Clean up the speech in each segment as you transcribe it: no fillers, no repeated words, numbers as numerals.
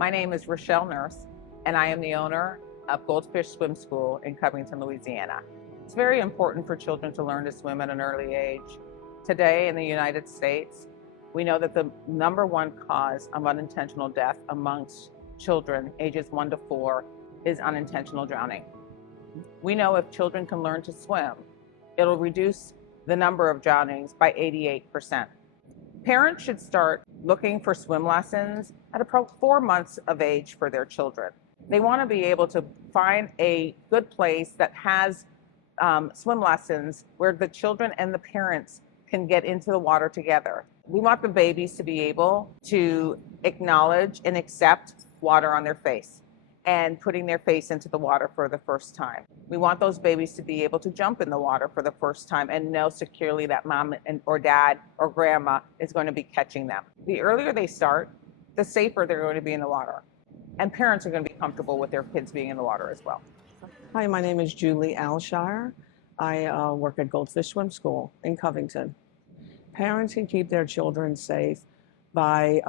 My name is Rochelle Nurse, and I am the owner of Goldfish Swim School in Covington, Louisiana. It's very important for children to learn to swim at an early age. Today in the United States, we know that the #1 cause of unintentional death amongst children ages 1 to 4 is unintentional drowning. We know if children can learn to swim, it'll reduce the number of drownings by 88%. Parents should start looking for swim lessons at about 4 months of age for their children. They want to be able to find a good place that has swim lessons where the children and the parents can get into the water together. We want the babies to be able to acknowledge and accept water on their face and putting their face into the water for the first time. We want those babies to be able to jump in the water for the first time and know securely that mom or dad or grandma is going to be catching them. The earlier they start, the safer they're going to be in the water. And parents are going to be comfortable with their kids being in the water as well. Hi, my name is Julie Alshire. I work at Goldfish Swim School in Covington. Parents can keep their children safe by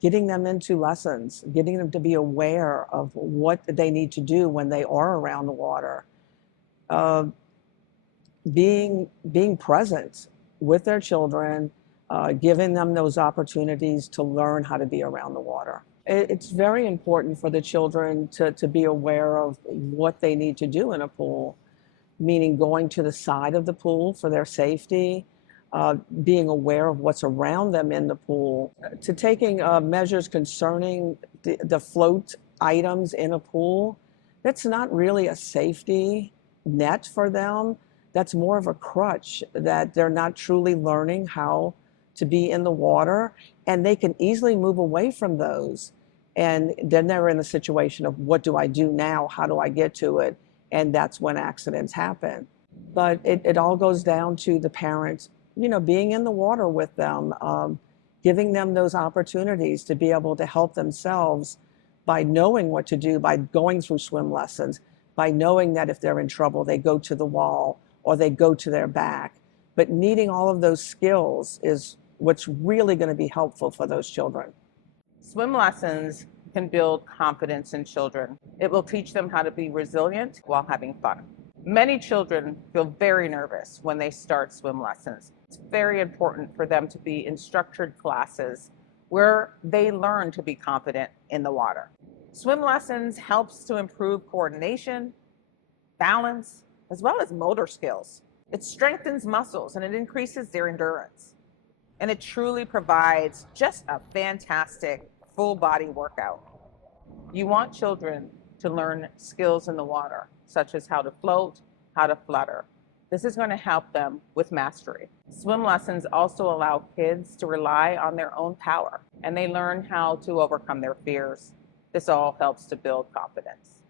getting them into lessons, getting them to be aware of what they need to do when they are around the water. Being present with their children, giving them those opportunities to learn how to be around the water. It's very important for the children to be aware of what they need to do in a pool, meaning going to the side of the pool for their safety, being aware of what's around them in the pool, to taking measures concerning the float items in a pool. That's not really a safety net for them. That's more of a crutch, that they're not truly learning how to be in the water, and they can easily move away from those. And then they're in a situation of, what do I do now? How do I get to it? And that's when accidents happen. But it all goes down to the parents, being in the water with them, giving them those opportunities to be able to help themselves by knowing what to do, by going through swim lessons, by knowing that if they're in trouble, they go to the wall or they go to their back. But needing all of those skills is what's really going to be helpful for those children. Swim lessons can build confidence in children. It will teach them how to be resilient while having fun. Many children feel very nervous when they start swim lessons. It's very important for them to be in structured classes where they learn to be confident in the water. Swim lessons helps to improve coordination, balance, as well as motor skills. It strengthens muscles and it increases their endurance. And it truly provides just a fantastic full body workout. You want children to learn skills in the water, such as how to float, how to flutter. This is going to help them with mastery. Swim lessons also allow kids to rely on their own power, and they learn how to overcome their fears. This all helps to build confidence.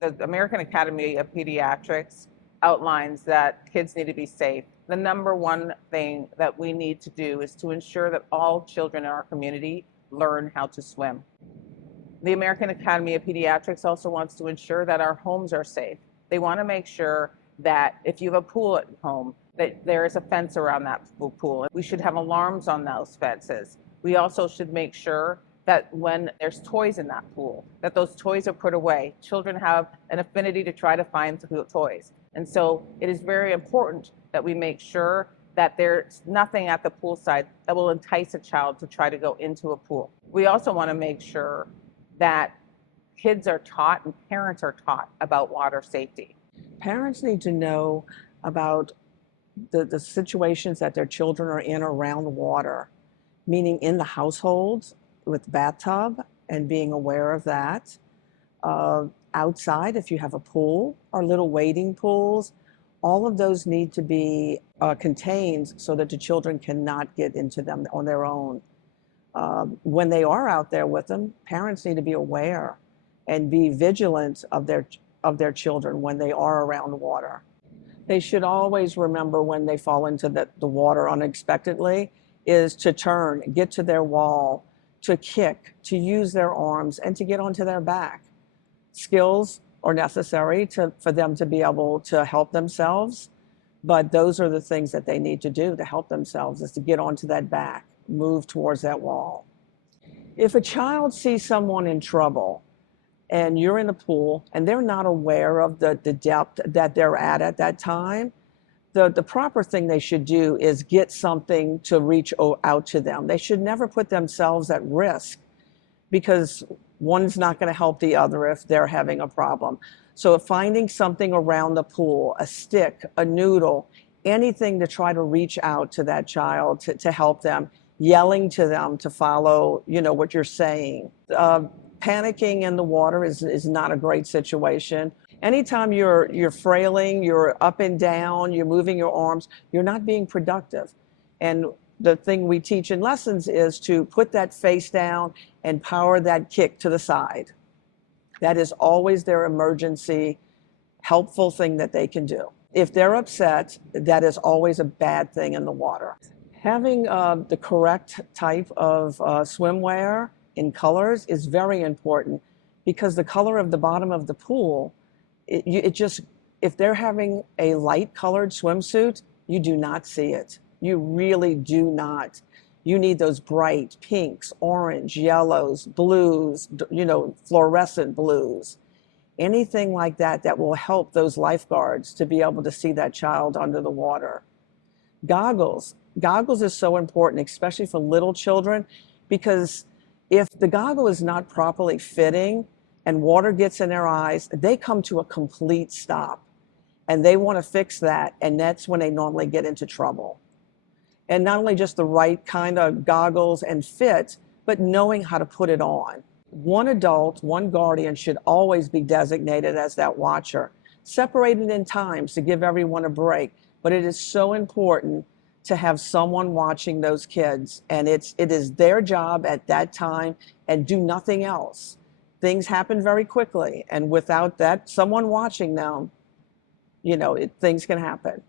The American Academy of Pediatrics outlines that kids need to be safe. The #1 thing that we need to do is to ensure that all children in our community learn how to swim. The American Academy of Pediatrics also wants to ensure that our homes are safe. They want to make sure that if you have a pool at home, that there is a fence around that pool. We should have alarms on those fences. We also should make sure that when there's toys in that pool, that those toys are put away. Children have an affinity to try to find toys. And so it is very important that we make sure that there's nothing at the poolside that will entice a child to try to go into a pool. We also want to make sure that kids are taught and parents are taught about water safety. Parents need to know about the situations that their children are in around the water, meaning in the households with the bathtub and being aware of that. Outside, if you have a pool or little wading pools, all of those need to be contained so that the children cannot get into them on their own. When they are out there with them, parents need to be aware and be vigilant of their children when they are around water. They should always remember when they fall into the water unexpectedly is to turn, get to their wall, to kick, to use their arms, and to get onto their back. Skills are necessary for them to be able to help themselves, but those are the things that they need to do to help themselves, is to get onto that back, move towards that wall. If a child sees someone in trouble and you're in the pool and they're not aware of the depth that they're at that time, the proper thing they should do is get something to reach out to them. They should never put themselves at risk because one's not going to help the other if they're having a problem. So finding something around the pool, a stick, a noodle, anything to try to reach out to that child to help them, yelling to them to follow, what you're saying. Panicking in the water is not a great situation. Anytime you're frailing, you're up and down, you're moving your arms, you're not being productive. And the thing we teach in lessons is to put that face down and power that kick to the side. That is always their emergency helpful thing that they can do. If they're upset, that is always a bad thing in the water. Having the correct type of swimwear in colors is very important because the color of the bottom of the pool, if they're having a light colored swimsuit, you do not see it. You really do not. You need those bright pinks, orange, yellows, blues, fluorescent blues. Anything like that will help those lifeguards to be able to see that child under the water. Goggles is so important, especially for little children, because if the goggle is not properly fitting and water gets in their eyes, they come to a complete stop and they want to fix that. And that's when they normally get into trouble. And not only just the right kind of goggles and fit, but knowing how to put it on. One adult, one guardian should always be designated as that watcher, separated in times to give everyone a break. But it is so important to have someone watching those kids, and it is their job at that time and do nothing else. Things happen very quickly, and without that, someone watching them, things can happen.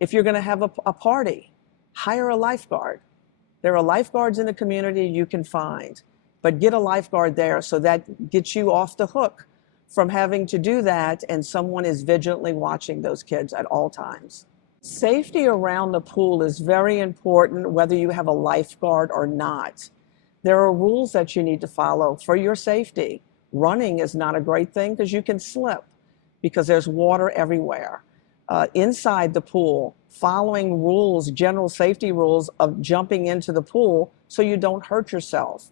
If you're going to have a party, hire a lifeguard. There are lifeguards in the community you can find, but get a lifeguard there so that gets you off the hook from having to do that, and someone is vigilantly watching those kids at all times. Safety around the pool is very important whether you have a lifeguard or not. There are rules that you need to follow for your safety. Running is not a great thing because you can slip because there's water everywhere. Inside the pool, following rules, general safety rules of jumping into the pool so you don't hurt yourself.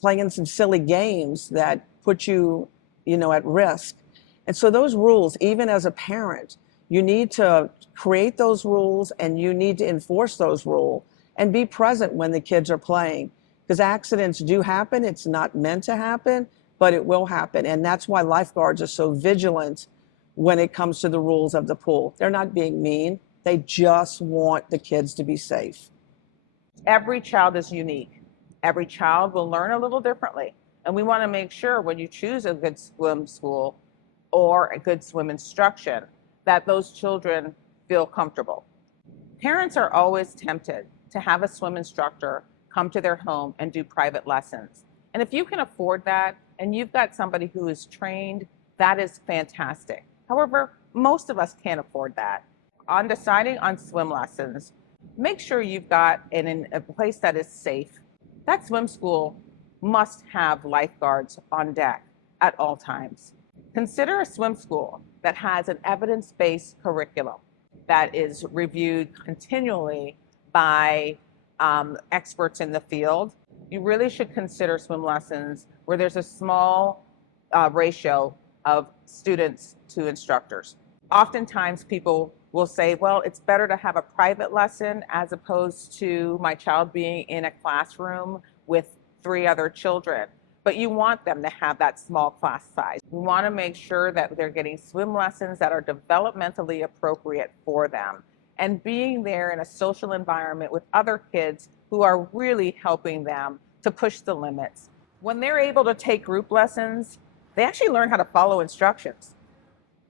Playing some silly games that put you, at risk. And so those rules, even as a parent, you need to create those rules and you need to enforce those rules and be present when the kids are playing. Because accidents do happen. It's not meant to happen, but it will happen. And that's why lifeguards are so vigilant when it comes to the rules of the pool. They're not being mean. They just want the kids to be safe. Every child is unique. Every child will learn a little differently. And we want to make sure when you choose a good swim school or a good swim instruction, that those children feel comfortable. Parents are always tempted to have a swim instructor come to their home and do private lessons. And if you can afford that and you've got somebody who is trained, that is fantastic. However, most of us can't afford that. On deciding on swim lessons, make sure you've got a place that is safe. That swim school must have lifeguards on deck at all times. Consider a swim school that has an evidence-based curriculum that is reviewed continually by experts in the field. You really should consider swim lessons where there's a small ratio of students to instructors. Oftentimes people will say, well, it's better to have a private lesson as opposed to my child being in a classroom with 3 other children. But you want them to have that small class size. You want to make sure that they're getting swim lessons that are developmentally appropriate for them and being there in a social environment with other kids who are really helping them to push the limits. When they're able to take group lessons, they actually learn how to follow instructions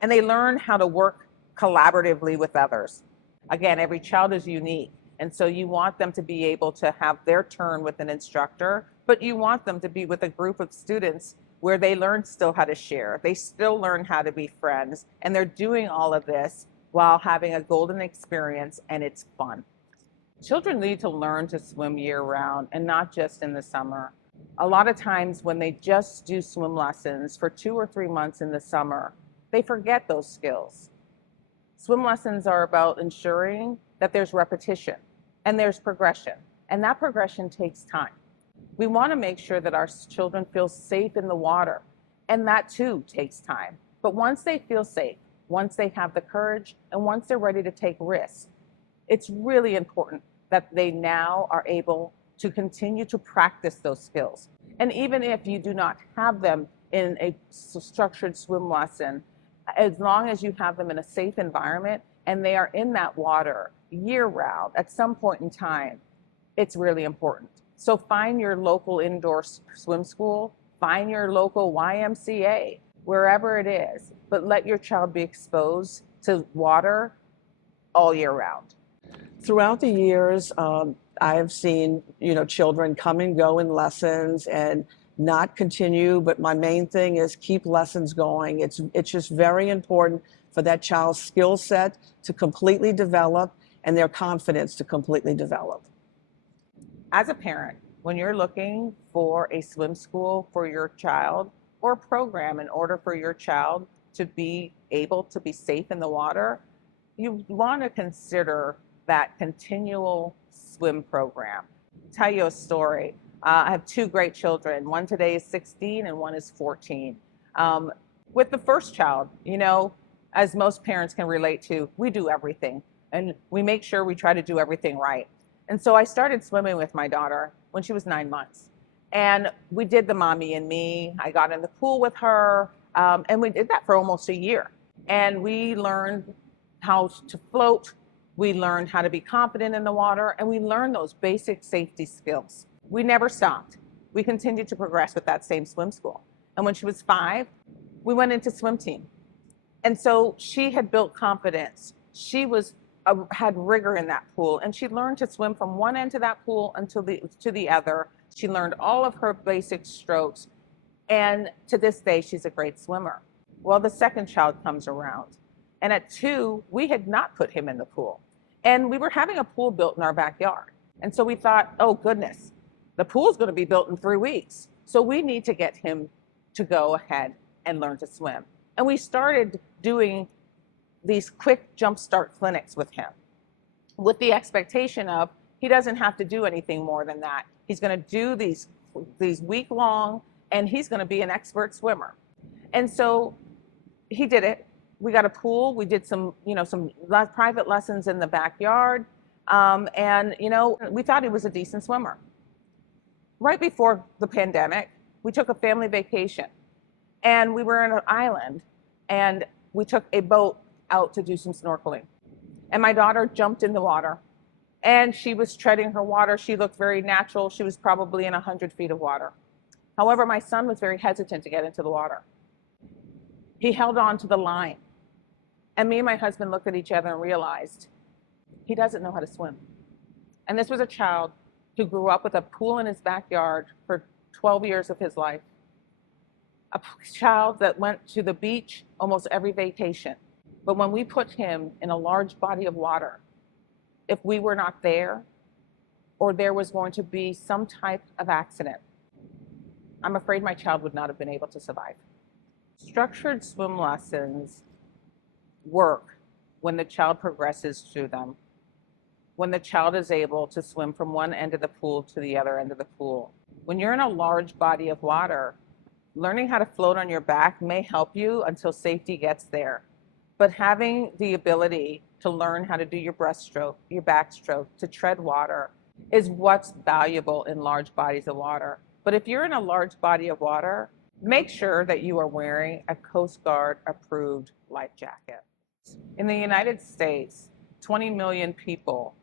and they learn how to work collaboratively with others. Again, every child is unique. And so you want them to be able to have their turn with an instructor, but you want them to be with a group of students where they learn still how to share. They still learn how to be friends. And they're doing all of this while having a golden experience, and it's fun. Children need to learn to swim year round and not just in the summer. A lot of times when they just do swim lessons for 2 or 3 months in the summer, they forget those skills. Swim lessons are about ensuring that there's repetition and there's progression, and that progression takes time. We want to make sure that our children feel safe in the water, and that too takes time. But once they feel safe, once they have the courage, and once they're ready to take risks, it's really important that they now are able to continue to practice those skills. And even if you do not have them in a structured swim lesson, as long as you have them in a safe environment and they are in that water year round at some point in time, it's really important. So find your local indoor swim school, find your local YMCA, wherever it is, but let your child be exposed to water all year round. Throughout the years, I have seen, children come and go in lessons and not continue, but my main thing is keep lessons going. It's just very important for that child's skill set to completely develop and their confidence to completely develop. As a parent, when you're looking for a swim school for your child or a program in order for your child to be able to be safe in the water, you want to consider that continual swim program. I'll tell you a story. I have two great children. One today is 16 and one is 14. With the first child, as most parents can relate to, we do everything and we make sure we try to do everything right. And so I started swimming with my daughter when she was 9 months. And we did the mommy and me. I got in the pool with her, and we did that for almost a year. And we learned how to float. We learned how to be confident in the water, and we learned those basic safety skills. We never stopped. We continued to progress with that same swim school. And when she was 5, we went into swim team. And so she had built confidence. She had rigor in that pool, and she learned to swim from one end of that pool to the other. She learned all of her basic strokes, and to this day, she's a great swimmer. Well, the second child comes around, and at 2, we had not put him in the pool, and we were having a pool built in our backyard. And so we thought, oh goodness, the pool's going to be built in 3 weeks, so we need to get him to go ahead and learn to swim. And we started doing these quick jumpstart clinics with him, with the expectation of he doesn't have to do anything more than that. He's going to do these week-long, and he's going to be an expert swimmer. And so he did it. We got a pool. We did some private lessons in the backyard, and we thought he was a decent swimmer. Right before the pandemic, we took a family vacation, and we were on an island, and we took a boat out to do some snorkeling. And my daughter jumped in the water, and she was treading her water. She looked very natural. She was probably in 100 feet of water. However, my son was very hesitant to get into the water. He held on to the line. And me and my husband looked at each other and realized he doesn't know how to swim. And this was a child who grew up with a pool in his backyard for 12 years of his life. A child that went to the beach almost every vacation. But when we put him in a large body of water, if we were not there, or there was going to be some type of accident, I'm afraid my child would not have been able to survive. Structured swim lessons work when the child progresses through them, when the child is able to swim from one end of the pool to the other end of the pool. When you're in a large body of water, learning how to float on your back may help you until safety gets there. But having the ability to learn how to do your breaststroke, your backstroke, to tread water is what's valuable in large bodies of water. But if you're in a large body of water, make sure that you are wearing a Coast Guard approved life jacket. In the United States, 20 million people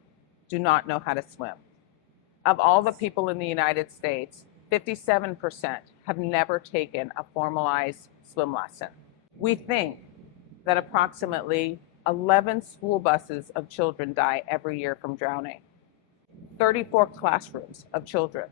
do not know how to swim. Of all the people in the United States, 57% have never taken a formalized swim lesson. We think that approximately 11 school buses of children die every year from drowning. 34 classrooms of children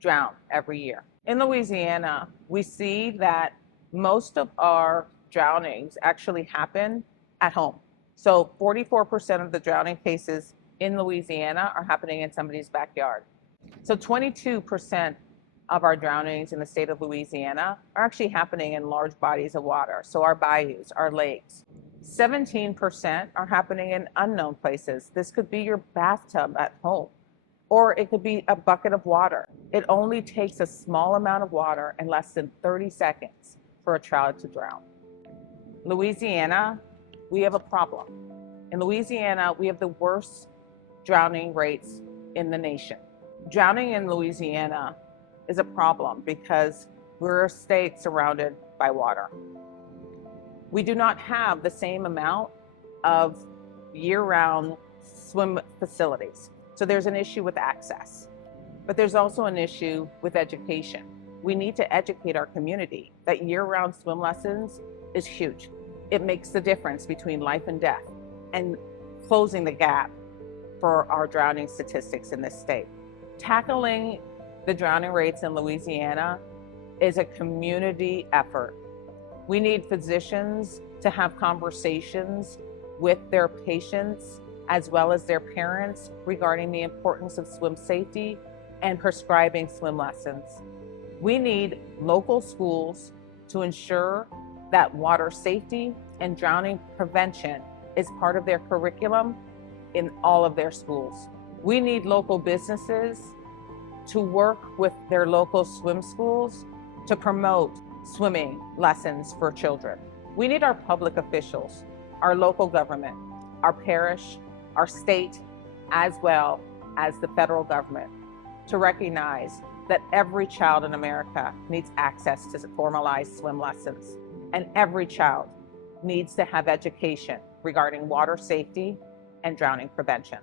drown every year. In Louisiana, we see that most of our drownings actually happen at home. So 44% of the drowning cases in Louisiana are happening in somebody's backyard. So 22% of our drownings in the state of Louisiana are actually happening in large bodies of water. So our bayous, our lakes. 17% are happening in unknown places. This could be your bathtub at home, or it could be a bucket of water. It only takes a small amount of water and less than 30 seconds for a child to drown. Louisiana, we have a problem. In Louisiana, we have the worst drowning rates in the nation. Drowning in Louisiana is a problem because we're a state surrounded by water. We do not have the same amount of year-round swim facilities. So there's an issue with access, but there's also an issue with education. We need to educate our community that year-round swim lessons is huge. It makes the difference between life and death and closing the gap for our drowning statistics in this state. Tackling the drowning rates in Louisiana is a community effort. We need physicians to have conversations with their patients as well as their parents regarding the importance of swim safety and prescribing swim lessons. We need local schools to ensure that water safety and drowning prevention is part of their curriculum in all of their schools. We need local businesses to work with their local swim schools to promote swimming lessons for children. We need our public officials, our local government, our parish, our state, as well as the federal government, to recognize that every child in America needs access to formalized swim lessons, and every child needs to have education regarding water safety and drowning prevention.